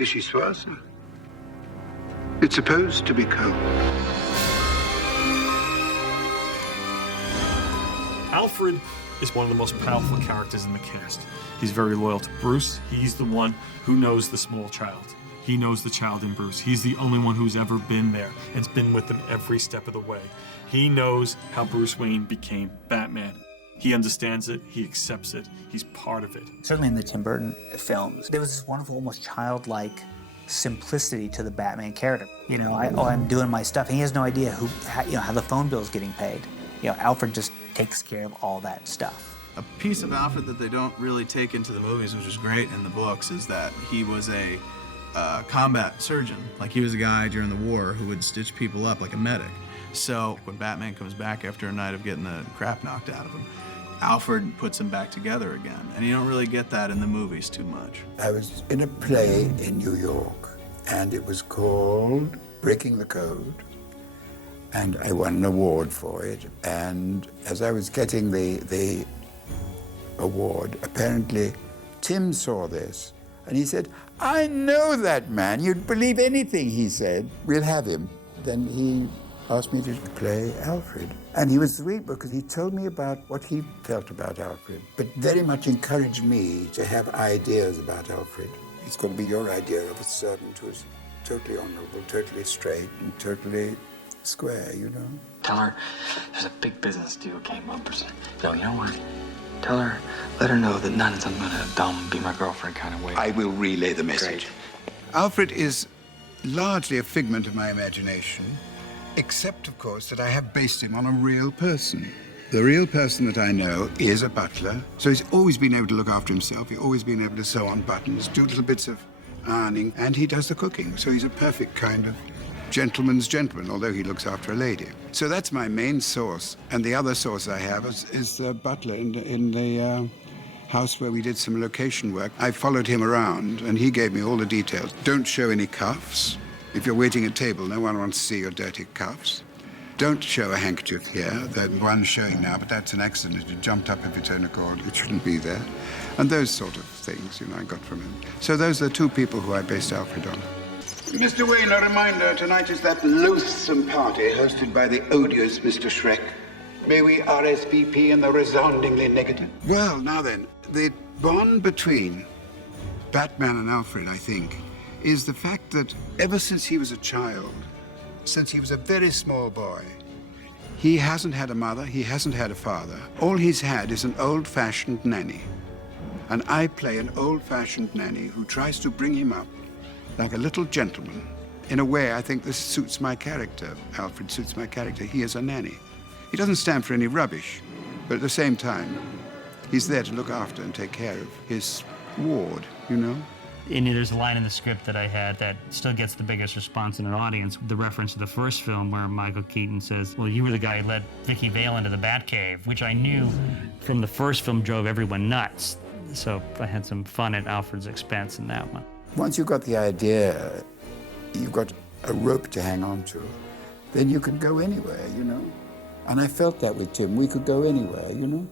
vichyssoise. It's supposed to be cold. Alfred is one of the most powerful characters in the cast. He's very loyal to Bruce. He's the one who knows the small child. He knows the child in Bruce. He's the only one who's ever been there and's been with him every step of the way. He knows how Bruce Wayne became Batman. He understands it, he accepts it, he's part of it. Certainly in the Tim Burton films, there was this wonderful, almost childlike simplicity to the Batman character. You know, I'm doing my stuff, and he has no idea how the phone bill's getting paid. You know, Alfred just takes care of all that stuff. A piece of Alfred that they don't really take into the movies, which is great in the books, is that he was a combat surgeon. Like, he was a guy during the war who would stitch people up like a medic. So when Batman comes back after a night of getting the crap knocked out of him, Alfred puts him back together again, and you don't really get that in the movies too much. I was in a play in New York, and it was called Breaking the Code, and I won an award for it. And as I was getting the award, apparently Tim saw this, and he said, "I know that man. You'd believe anything he said. We'll have him." Then he asked me to play Alfred. And he was sweet because he told me about what he felt about Alfred, but very much encouraged me to have ideas about Alfred. It's going to be your idea of a servant who's totally honorable, totally straight, and totally square, you know? Tell her there's a big business deal came up. No, you know what? Tell her, let her know that not in some kind of dumb, be my girlfriend kind of way. I will relay the message. Great. Alfred is largely a figment of my imagination, except, of course, that I have based him on a real person. The real person that I know is a butler, so he's always been able to look after himself. He's always been able to sew on buttons, do little bits of ironing, and he does the cooking. So he's a perfect kind of gentleman's gentleman, although he looks after a lady. So that's my main source. And the other source I have is the butler in the house where we did some location work. I followed him around, and he gave me all the details. Don't show any cuffs. If you're waiting at table, no one wants to see your dirty cuffs. Don't show a handkerchief here. The one's showing now, but that's an accident. It jumped up of its own accord. It shouldn't be there. And those sort of things, you know, I got from him. So those are the two people who I based Alfred on. Mr. Wayne, a reminder, tonight is that loathsome party hosted by the odious Mr. Shrek. May we RSVP in the resoundingly negative? Well, now then, the bond between Batman and Alfred, I think, is the fact that ever since he was a child, since he was a very small boy, he hasn't had a mother, he hasn't had a father. All he's had is an old-fashioned nanny. And I play an old-fashioned nanny who tries to bring him up like a little gentleman. In a way, I think this suits my character. Alfred suits my character. He is a nanny. He doesn't stand for any rubbish, but at the same time, he's there to look after and take care of his ward, you know? And there's a line in the script that I had that still gets the biggest response in an audience, the reference to the first film where Michael Keaton says, well, you were the guy who led Vicky Vale into the Batcave, which I knew from the first film drove everyone nuts. So I had some fun at Alfred's expense in that one. Once you've got the idea, you've got a rope to hang on to, then you can go anywhere, you know? And I felt that with Tim. We could go anywhere, you know?